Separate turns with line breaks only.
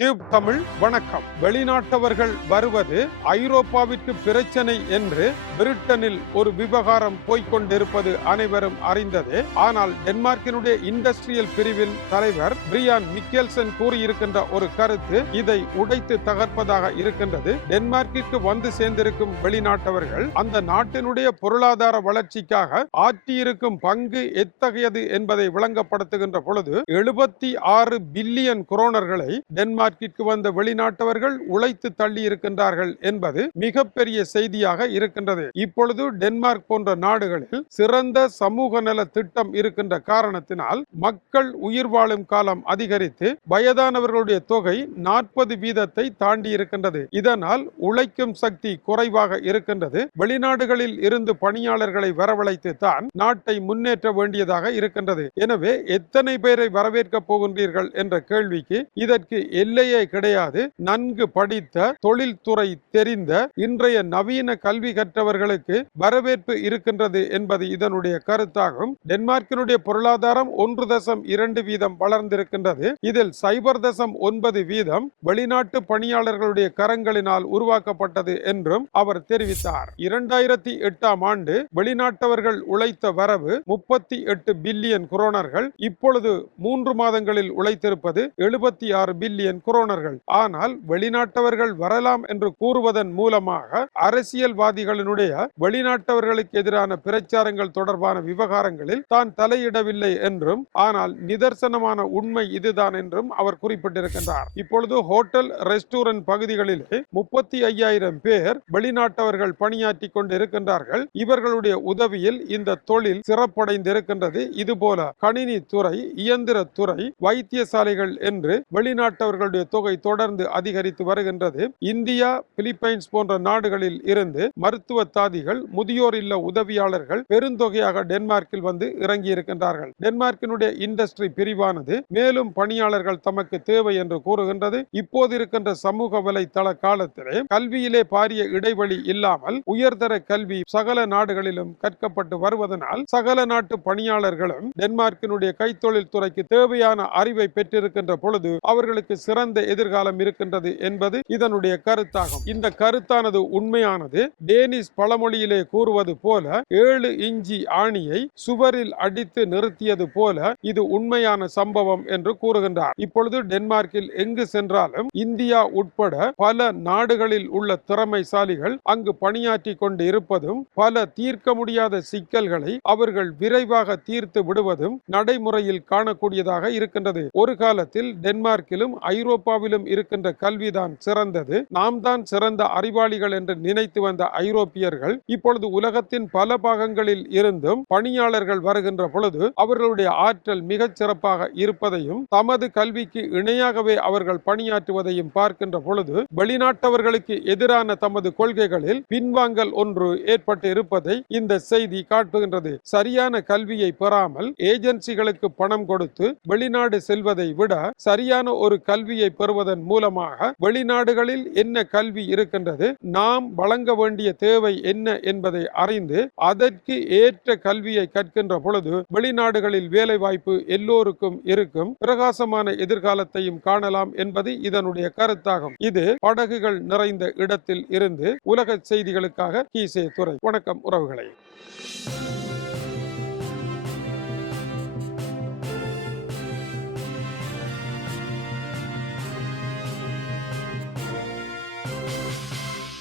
Tube Tamil வணக்கம். வெளிநாட்டவர்கள் வருவது ஐரோப்பாவிற்கு பிரச்சனை என்று பிரிட்டனில் ஒரு விவகாரம் போய்கொண்டிருப்பது அனைவரும் அறிந்தது. ஆனால் டென்மார்க்கினுடைய இண்டஸ்ட்ரியல் பிரிவின் தலைவர் பிரியான் மிக்கேல்சன் கூறியிருக்கின்ற ஒரு கருத்து இதை உடைத்து தகர்ப்பதாக இருக்கின்றது. டென்மார்க்கிற்கு வந்து சேர்ந்திருக்கும் வெளிநாட்டவர்கள் அந்த நாட்டினுடைய பொருளாதார வளர்ச்சிக்காக ஆற்றியிருக்கும் பங்கு எத்தகையது என்பதை விளங்கப்படுத்துகின்ற பொழுது எழுபத்தி ஆறு பில்லியன் குரோனர்களை டென்மார்க் டென்மார்க்கிற்கு வந்த வெளிநாட்டவர்கள் உழைத்து தள்ளி இருக்கின்றார்கள் என்பது மிகப்பெரிய செய்தியாக இருக்கின்றது. இப்பொழுது டென்மார்க் போன்ற நாடுகளில் சிறந்த சமூக நல திட்டம் இருக்கின்ற காரணத்தினால் மக்கள் உயிர் வாழும் காலம் அதிகரித்து வயதானவர்களுடைய தொகை நாற்பது வீதத்தை தாண்டி இருக்கின்றது. இதனால் உழைக்கும் சக்தி குறைவாக இருக்கின்றது. வெளிநாடுகளில் இருந்து பணியாளர்களை வரவழைத்து தான் நாட்டை முன்னேற்ற வேண்டியதாக இருக்கின்றது. எனவே எத்தனை பேரை வரவேற்க போகின்றீர்கள் என்ற கேள்விக்கு இதற்கு இல்லையே கிடையாது. நன்கு படித்த தொழில்துறை தெரிந்த இன்றைய நவீன கல்வி கற்றவர்களுக்கு வரவேற்பு இருக்கின்றது என்பது இதனுடைய கருத்தாகும். டென்மார்க்கினுடைய பொருளாதாரம் ஒன்று தசம் இரண்டு வீதம் வளர்ந்திருக்கின்றது. இதில் சைபர் தசம் ஒன்பது வீதம் வெளிநாட்டு பணியாளர்களுடைய கரங்களினால் உருவாக்கப்பட்டது என்றும் அவர் தெரிவித்தார். இரண்டாயிரத்தி எட்டாம் ஆண்டு வெளிநாட்டவர்கள் உழைத்த வரவு முப்பத்தி எட்டு பில்லியன் குரோனர்கள். இப்பொழுது மூன்று மாதங்களில் உழைத்திருப்பது எழுபத்தி ஆறு பில்லியன் குரோனர்கள் ஆனால் வெளிநாட்டவர்கள் வரலாம் என்று கூறுவதன் மூலமாக அரசியல்வாதிகளினுடைய வெளிநாட்டவர்களுக்கு எதிரான பிரச்சாரங்கள் தொடர்பான விவகாரங்களில் தான் தலையிடவில்லை என்றும் ஆனால் நிதர்சனமான உண்மை இதுதான் என்றும் அவர் குறிப்பிட்டிருக்கின்றார். இப்பொழுது ஹோட்டல் ரெஸ்டாரண்ட் பகுதிகளிலே முப்பத்தி ஐயாயிரம் பேர் வெளிநாட்டவர்கள் பணியாற்றி கொண்டு இருக்கின்றார்கள் இவர்களுடைய உதவியில் இந்த தொழில் சிறப்படைந்திருக்கின்றது. இதுபோல கணினி துறை இயந்திர துறை வைத்தியசாலைகள் என்று வெளிநாட்டவர்களுடைய தொகை தொடர்ந்து அதிகரித்து வருகின்றது. இந்தியா பிலிப்பைன்ஸ் போன்ற நாடுகளில் இருந்து மருத்துவ தாதிகள் முதியோர் இல்ல உதவியாளர்கள் பெருந்தொகையாக டென்மார்க்கில் வந்து இறங்கி இருக்கின்றார்கள். டென்மார்க்கினுடைய இண்டஸ்ட்ரி பிரிவானது மேலும் பணியாளர்கள் தமக்கு தேவை என்று கூறுகின்றது. இப்போது இருக்கின்ற சமூக வலைத்தள காலத்திலே கல்வியிலே பாரிய இடைவெளி இல்லாமல் உயர்தர கல்வி சகல நாடுகளிலும் கற்கப்பட்டு வருவதனால் சகல நாட்டு பணியாளர்களும் டென்மார்க்கினுடைய கைத்தொழில் துறைக்கு தேவையான அறிவை பெற்றிருக்கின்ற பொழுது அவர்களுக்கு சிறந்த எதிர்காலம் இருக்கின்றது என்பது இதனுடைய கருத்தாகும். இந்த கருத்தானது உண்மையானது. டேனிஸ் பழமொழியிலே கூறுவது போல ஏழு இஞ்சி ஆணியை சுவரில் அடித்து நிறுத்தியது போல இது உண்மையான சம்பவம் என்று கூறுகின்றார். இப்பொழுது டென்மார்க்கில் எங்கு சென்றாலும் இந்தியா உட்பட பல நாடுகளில் உள்ள திறமைசாலிகள் அங்கு பணியாற்றி கொண்டு இருப்பதும் பல தீர்க்க முடியாத சிக்கல்களை அவர்கள் விரைவாக தீர்த்து விடுவதும் நடைமுறையில் காணக்கூடியதாக இருக்கின்றது. ஒரு காலத்தில் டென்மார்க்கிலும் ஐரோப்பாவிலும் இருக்கின்ற கல்விதான் சிறந்தது. நாம் தான் சிறந்த அறிவாளிகள் என்று நினைத்து வந்த ஐரோப்பியர்கள் இப்பொழுது உலகத்தின் பல பாகங்களில் இருந்தும் பணியாளர்கள் வருகின்ற பொழுது அவர்களுடைய ஆற்றல் மிகச் சிறப்பாக இருப்பதையும் தமது கல்விக்கு இணையாகவே அவர்கள் பணியாற்றுவதையும் பார்க்கின்ற பொழுது வெளிநாட்டவர்களுக்கு எதிரான தமது கொள்கைகளில் பின்வாங்கல் ஒன்று ஏற்பட்டு இருப்பதை இந்த செய்தி காட்டுகின்றது. சரியான கல்வியை பெறாமல் ஏஜென்சிகளுக்கு பணம் கொடுத்து வெளிநாடு செல்வதை விட சரியான ஒரு கல்வி கல்வியை பெறுவதன் மூலமாக வெளிநாடுகளில் என்ன கல்வி இருக்கின்றது நாம் வழங்க வேண்டிய தேவை என்ன என்பதை அறிந்து அதற்கு ஏற்ற கல்வியை கற்கின்ற பொழுது வெளிநாடுகளில் வேலை வாய்ப்பு எல்லோருக்கும் இருக்கும் பிரகாசமான எதிர்காலத்தையும் காணலாம் என்பது இதனுடைய கருத்தாகும். இது படகுகள் நிறைந்த இடத்தில் இருந்து உலக செய்திகளுக்காக கீசே துறை. வணக்கம் உறவுகளை.